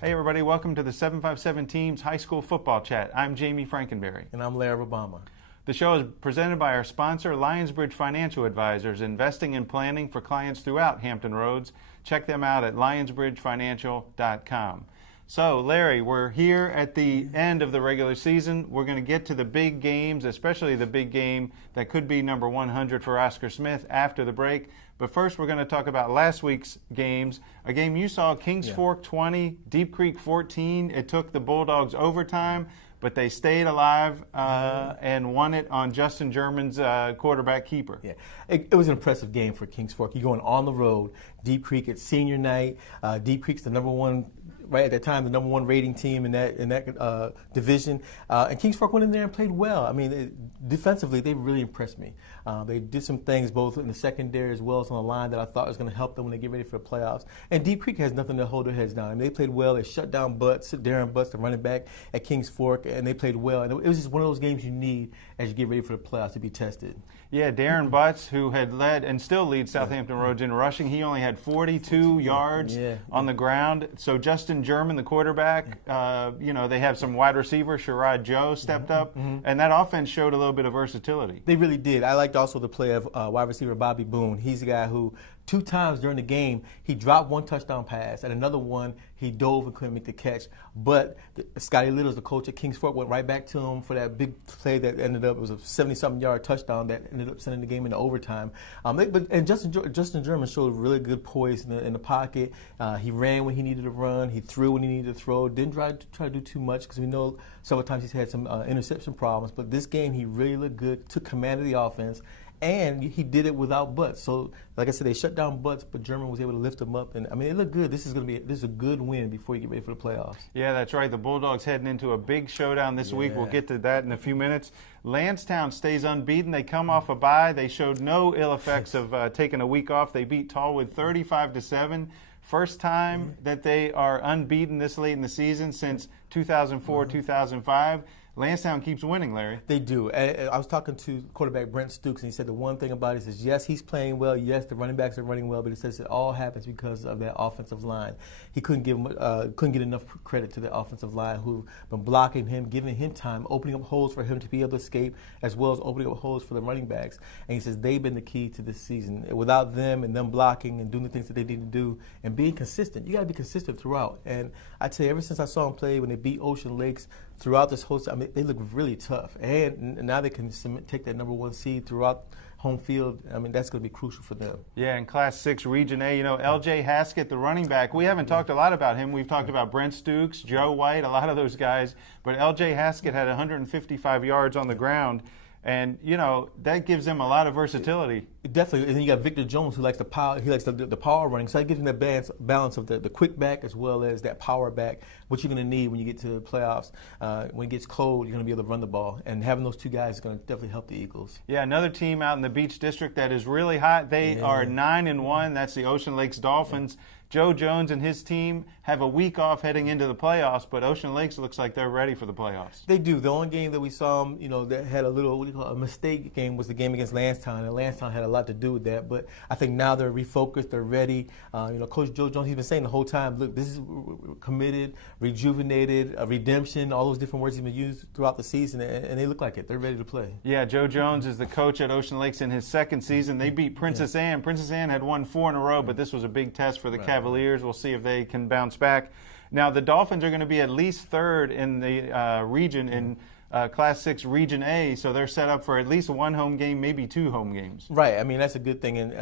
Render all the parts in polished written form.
Hey everybody, welcome to the 757 Teams High School Football Chat. I'm Jami Frankenberry. And I'm Larry Rubama. The show is presented by our sponsor, Lionsbridge Financial Advisors, investing and planning for clients throughout Hampton Roads. Check them out at lionsbridgefinancial.com. So, Larry, we're here at the end of the regular season. We're going to get to the big games, especially the big game that could be number 100 for Oscar Smith after the break. But first, we're going to talk about last week's games. A game you saw, Kings Fork 20, Deep Creek 14. It took the Bulldogs overtime, but they stayed alive and won it on Justin German's quarterback keeper. Yeah, it was an impressive game for Kings Fork. You're going on the road. Deep Creek, it's senior night. Deep Creek's the number one, right at that time, the number one rating team in that division. And Kings Fork went in there and played well. I mean, defensively, they really impressed me. They did some things both in the secondary as well as on the line that I thought was going to help them when they get ready for the playoffs. And Deep Creek has nothing to hold their heads down. I mean, they played well. They shut down Darren Butts, the running back at Kings Fork, and they played well. And it was just one of those games you need as you get ready for the playoffs to be tested. Yeah, Darren Butts, who had led and still leads Southampton Roads in rushing, he only had 42 yards on the ground. So Justin German, the quarterback, they have some wide receiver, Sherrod Joe stepped up, and that offense showed a little bit of versatility. They really did. I liked also the play of wide receiver Bobby Boone. He's a guy who 2 times during the game, he dropped 1 touchdown pass, and another one, he dove and couldn't make the catch. But Scotty Littles, the coach at Kings Fork, went right back to him for that big play that ended up, it was a 70-something yard touchdown that ended up sending the game into overtime. And Justin German showed really good poise in the pocket. He ran when he needed to run. He threw when he needed to throw. Didn't try to do too much because we know several times he's had some interception problems. But this game, he really looked good, took command of the offense. And he did it without Butts. So, like I said, they shut down Butts, but German was able to lift him up. And I mean, it looked good. This is a good win before you get ready for the playoffs. Yeah, that's right. The Bulldogs heading into a big showdown this week. We'll get to that in a few minutes. Lansdowne stays unbeaten. They come off a bye. They showed no ill effects of taking a week off. They beat Tallwood 35-7. First time that they are unbeaten this late in the season since 2004-2005. Lansdowne keeps winning, Larry. They do. I was talking to quarterback Brent Stukes, and he said the one thing about it is, yes, he's playing well. Yes, the running backs are running well, but he says it all happens because of that offensive line. He couldn't get enough credit to the offensive line who've been blocking him, giving him time, opening up holes for him to be able to escape, as well as opening up holes for the running backs. And he says they've been the key to this season. Without them and them blocking and doing the things that they need to do and being consistent, you got to be consistent throughout. And I tell you, ever since I saw him play when they beat Ocean Lakes throughout this whole, I mean, they look really tough. And now they can take that number 1 seed throughout home field. I mean, that's going to be crucial for them. Yeah, in Class 6 Region A, L.J. Haskett, the running back, we haven't talked a lot about him. We've talked about Brent Stukes, Joe White, a lot of those guys. But L.J. Haskett had 155 yards on the ground. And, that gives them a lot of versatility. Definitely. And then you got Victor Jones, who likes the power. He likes the power running. So that gives him that balance of the quick back as well as that power back, what you're going to need when you get to the playoffs. When it gets cold, you're going to be able to run the ball. And having those 2 guys is going to definitely help the Eagles. Yeah, another team out in the Beach District that is really hot. They are 9-1. That's the Ocean Lakes Dolphins. Joe Jones and his team have a week off heading into the playoffs, but Ocean Lakes looks like they're ready for the playoffs. They do. The only game that we saw them, that had a little, a mistake game was the game against Lansdowne, and Lansdowne had a lot to do with that. But I think now they're refocused, they're ready. Coach Joe Jones, he's been saying the whole time, look, this is committed, rejuvenated, redemption, all those different words he's been used throughout the season, and they look like it. They're ready to play. Yeah, Joe Jones is the coach at Ocean Lakes in his 2nd season. They beat Princess Anne. Princess Anne had won 4 in a row, but this was a big test for the Cavaliers. We'll see if they can bounce back. Now, the Dolphins are going to be at least 3rd in the region in Class 6 Region A, so they're set up for at least 1 home game, maybe 2 home games. Right. I mean, that's a good thing. And,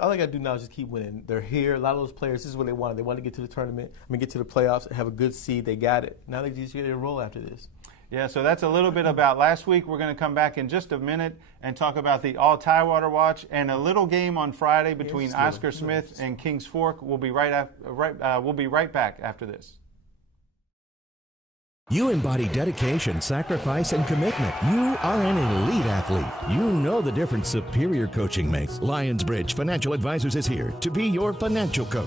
all they got to do now is just keep winning. They're here. A lot of those players, this is what they wanted. They wanted to get to the tournament, get to the playoffs, have a good seed. They got it. Now they just get to roll after this. Yeah, so that's a little bit about last week. We're going to come back in just a minute and talk about the All-Tidewater Watch and a little game on Friday between Oscar Smith and Kings Fork. We'll be right back after this. You embody dedication, sacrifice, and commitment. You are an elite athlete. You know the difference superior coaching makes. Lionsbridge Financial Advisors is here to be your financial coach.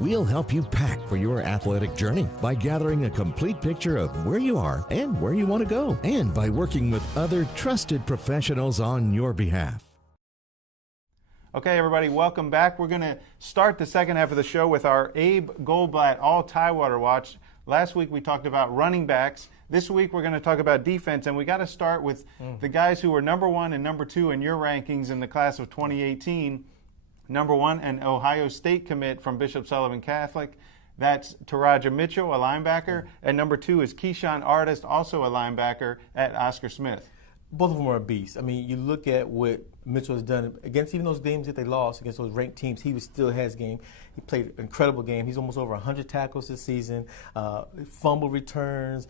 We'll help you pack for your athletic journey by gathering a complete picture of where you are and where you want to go, and by working with other trusted professionals on your behalf. Okay, everybody, welcome back. We're going to start the second half of the show with our Abe Goldblatt All-Tidewater Watch. Last week we talked about running backs. This week we're going to talk about defense, and we got to start with the guys who were number 1 and number 2 in your rankings in the class of 2018. Number 1, an Ohio State commit from Bishop Sullivan Catholic. That's Taraja Mitchell, a linebacker. And number 2 is Keyshawn Artist, also a linebacker at Oscar Smith. Both of them are a beast. I mean, you look at what Mitchell has done against even those games that they lost against those ranked teams. He still has game. He played an incredible game. He's almost over 100 tackles this season, fumble returns,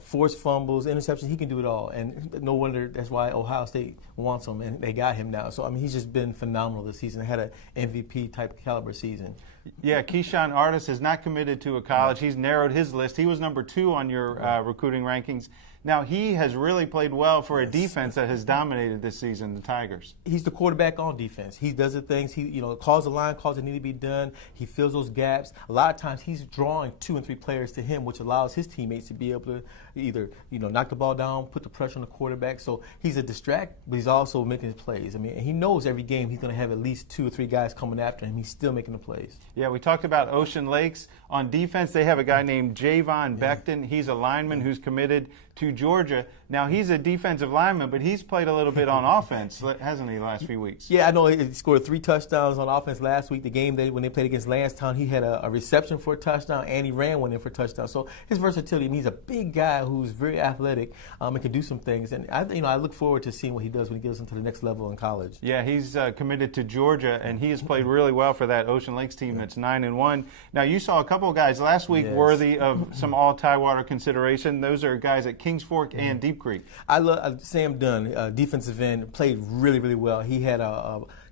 forced fumbles, interceptions. He can do it all. And no wonder that's why Ohio State wants him, and they got him now. So, I mean, he's just been phenomenal this season. Had an MVP-type caliber season. Yeah, Keyshawn Artist is not committed to a college. He's narrowed his list. He was number 2 on your recruiting rankings. Now, he has really played well for a defense that has dominated this season, the Tigers. He's the quarterback on defense. He does the things. He calls the line, calls that need to be done. He fills those gaps. A lot of times he's drawing 2 and 3 players to him, which allows his teammates to be able to either knock the ball down, put the pressure on the quarterback. So he's a distract, but he's also making his plays. I mean, he knows every game he's going to have at least 2 or 3 guys coming after him. He's still making the plays. Yeah, we talked about Ocean Lakes. On defense, they have a guy named Javon Becton. He's a lineman who's committed to Georgia. Now, he's a defensive lineman, but he's played a little bit on offense, hasn't he, last few weeks? Yeah, I know he scored 3 touchdowns on offense last week. The game when they played against Lansdowne, he had a reception for a touchdown, and he ran one in for a touchdown. So his versatility, I mean, he's a big guy who's very athletic and can do some things. And I look forward to seeing what he does when he gets into the next level in college. Yeah, he's committed to Georgia, and he has played really well for that Ocean Lakes team that's 9-1. Now, you saw a couple of guys last week worthy of some all-Tidewater consideration. Those are guys at Kings Fork and Deep Creek. I love Sam Dunn, defensive end, played really, really well. He had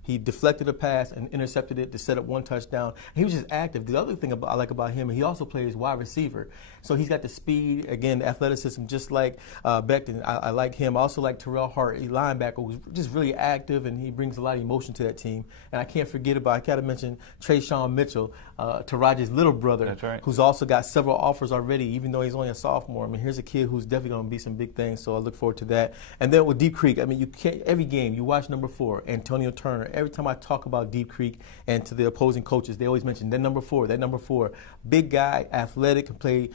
he deflected a pass and intercepted it to set up 1 touchdown. He was just active. The other thing I like about him, he also plays wide receiver. So he's got the speed, again, the athleticism, just like Becton. I like him. I also like Terrell Hart, a linebacker who's just really active, and he brings a lot of emotion to that team. And I can't forget I got to mention Trayshawn Mitchell, Taraja's little brother, that's right, who's also got several offers already, even though he's only a sophomore. I mean, here's a kid who's definitely going to be some big things, so I look forward to that. And then with Deep Creek, I mean, every game, you watch number 4, Antonio Turner. Every time I talk about Deep Creek and to the opposing coaches, they always mention that number 4. Big guy, athletic, can play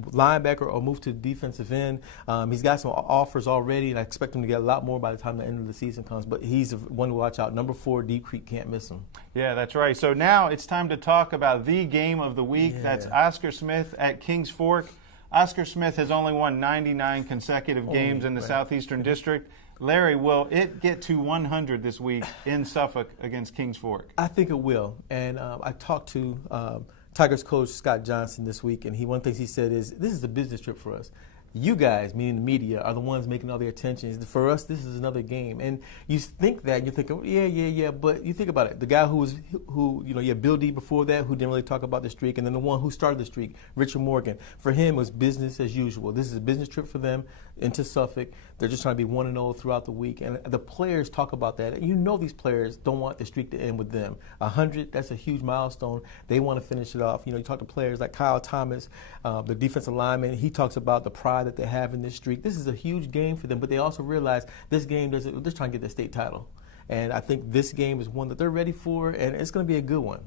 linebacker or move to the defensive end. He's got some offers already, and I expect him to get a lot more by the time the end of the season comes. But he's one to watch out. Number 4, Deep Creek, can't miss him. Yeah, that's right. So now it's time to talk about the game of the week. Yeah. That's Oscar Smith at Kings Fork. Oscar Smith has only won 99 consecutive games in the Southeastern District. Larry, will it get to 100 this week in Suffolk against Kings Fork? I think it will. And I talked to Tigers coach Scott Johnson this week, and one of the things he said is, this is a business trip for us. You guys, meaning the media, are the ones making all the attention. For us, this is another game. And you think that, and you're thinking, yeah, but you think about it. The guy who you had Bill D before that, who didn't really talk about the streak, and then the one who started the streak, Richard Morgan. For him, it was business as usual. This is a business trip for them into Suffolk. They're just trying to be 1-0 throughout the week. And the players talk about that. And you know these players don't want the streak to end with them. 100, that's a huge milestone. They want to finish it off. You talk to players like Kyle Thomas, the defensive lineman. He talks about the pride that they have in this streak. This is a huge game for them, but they also realize this game, they're trying to get the state title. And I think this game is one that they're ready for, and it's going to be a good one.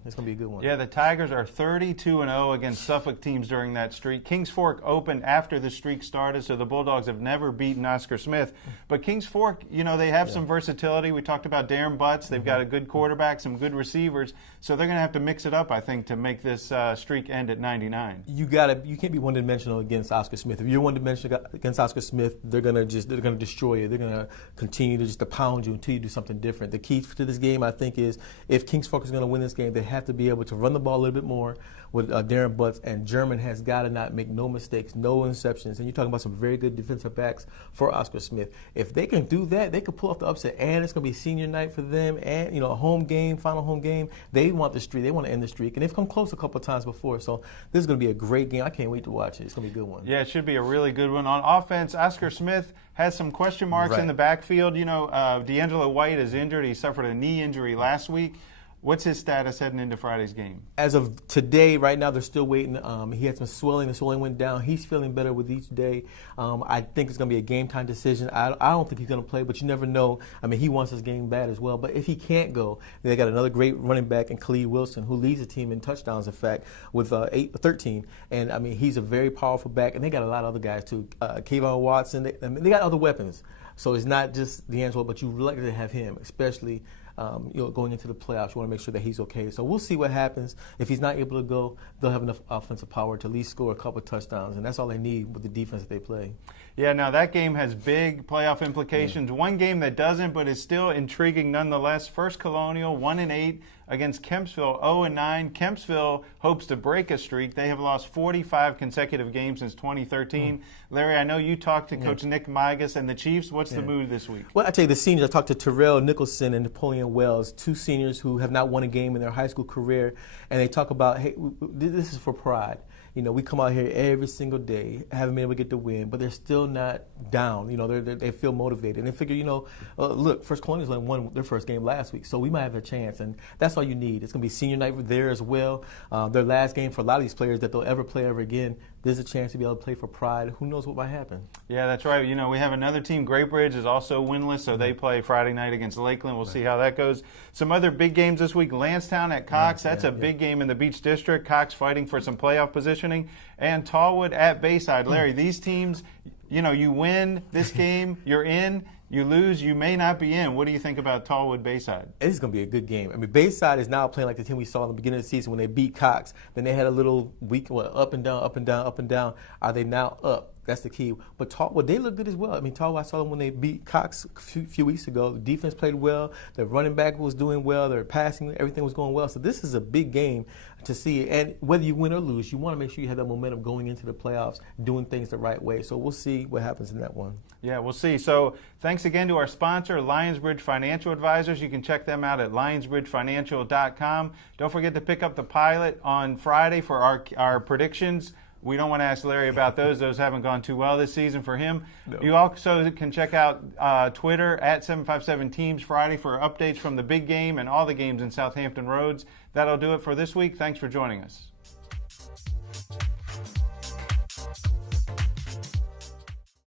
Yeah, the Tigers are 32-0 against Suffolk teams during that streak. Kings Fork opened after the streak started, so the Bulldogs have never beaten Oscar Smith. But Kings Fork, they have some versatility. We talked about Darren Butts. They've got a good quarterback, some good receivers. So they're going to have to mix it up, I think, to make this streak end at 99. You can't be one-dimensional against Oscar Smith. If you're one-dimensional against Oscar Smith, they're going to destroy you. They're going to continue to pound you until you do something different. The key to this game, I think, is if Kings Fork is going to win this game, they have to be able to run the ball a little bit more with Darren Butts, and German has got to not make no mistakes, no interceptions. And you're talking about some very good defensive backs for Oscar Smith. If they can do that, they could pull off the upset, and it's going to be senior night for them, and a home game, final home game. They want the streak. They want to end the streak, and they've come close a couple of times before. So this is going to be a great game. I can't wait to watch it. It's going to be a good one. Yeah, it should be a really good one. On offense, Oscar Smith has some question marks in the backfield. D'Angelo White is injured. He suffered a knee injury last week. What's his status heading into Friday's game? As of today, right now, they're still waiting. He had some swelling. The swelling went down. He's feeling better with each day. I think it's going to be a game-time decision. I don't think he's going to play, but you never know. I mean, he wants his game bad as well. But if he can't go, they got another great running back in Khalid Wilson, who leads the team in touchdowns, in fact, with 13. And, I mean, he's a very powerful back. And they got a lot of other guys, too. Kayvon Watson. They got other weapons. So it's not just D'Angelo, but you would like to have him, especially going into the playoffs. You want to make sure that he's okay. So we'll see what happens. If he's not able to go, they'll have enough offensive power to at least score a couple of touchdowns, and that's all they need with the defense that they play. Yeah, now that game has big playoff implications. Yeah. One game that doesn't, but is still intriguing nonetheless. First Colonial, 1-8 against Kempsville, 0-9. Kempsville hopes to break a streak. They have lost 45 consecutive games since 2013. Larry, I know you talked to Coach Nick Migas and the Chiefs. What's the mood this week? Well, I tell you, the seniors, I talked to Terrell Nicholson and Napoleon Wells, two seniors who have not won a game in their high school career, and they talk about, hey, this is for pride. You know, we come out here every single day, haven't been able to get the win, but they're still not down. You know, they feel motivated. And they figure, look, First Colonials won their first game last week, so we might have a chance. And that's all you need. It's going to be senior night there as well. Their last game for a lot of these players that they'll ever play ever again. There's a chance to be able to play for pride. Who knows what might happen? Yeah, that's right. You know, we have another team, Great Bridge, is also winless, so they play Friday night against Lakeland. We'll see how that goes. Some other big games this week, Lansdowne at Cox. That's a big game in the Beach District. Cox fighting for some playoff positioning. And Tallwood at Bayside. Larry, these teams, you win this game, you're in. You lose, you may not be in. What do you think about Tallwood Bayside? It's going to be a good game. I mean, Bayside is now playing like the team we saw in the beginning of the season when they beat Cox. Then they had a little week, up and down, up and down, up and down. Are they now up? That's the key. But Tallwood, they look good as well. I mean, Tallwood, I saw them when they beat Cox a few weeks ago. The defense played well. Their running back was doing well. Their passing, everything was going well. So this is a big game to see. And whether you win or lose, you want to make sure you have that momentum going into the playoffs, doing things the right way. So we'll see what happens in that one. Yeah, we'll see. So thanks again to our sponsor, Lionsbridge Financial Advisors. You can check them out at lionsbridgefinancial.com. Don't forget to pick up the Pilot on Friday for our predictions. We don't want to ask Larry about those. Those haven't gone too well this season for him. No. You also can check out Twitter at 757Teams Friday for updates from the big game and all the games in Southampton Roads. That'll do it for this week. Thanks for joining us.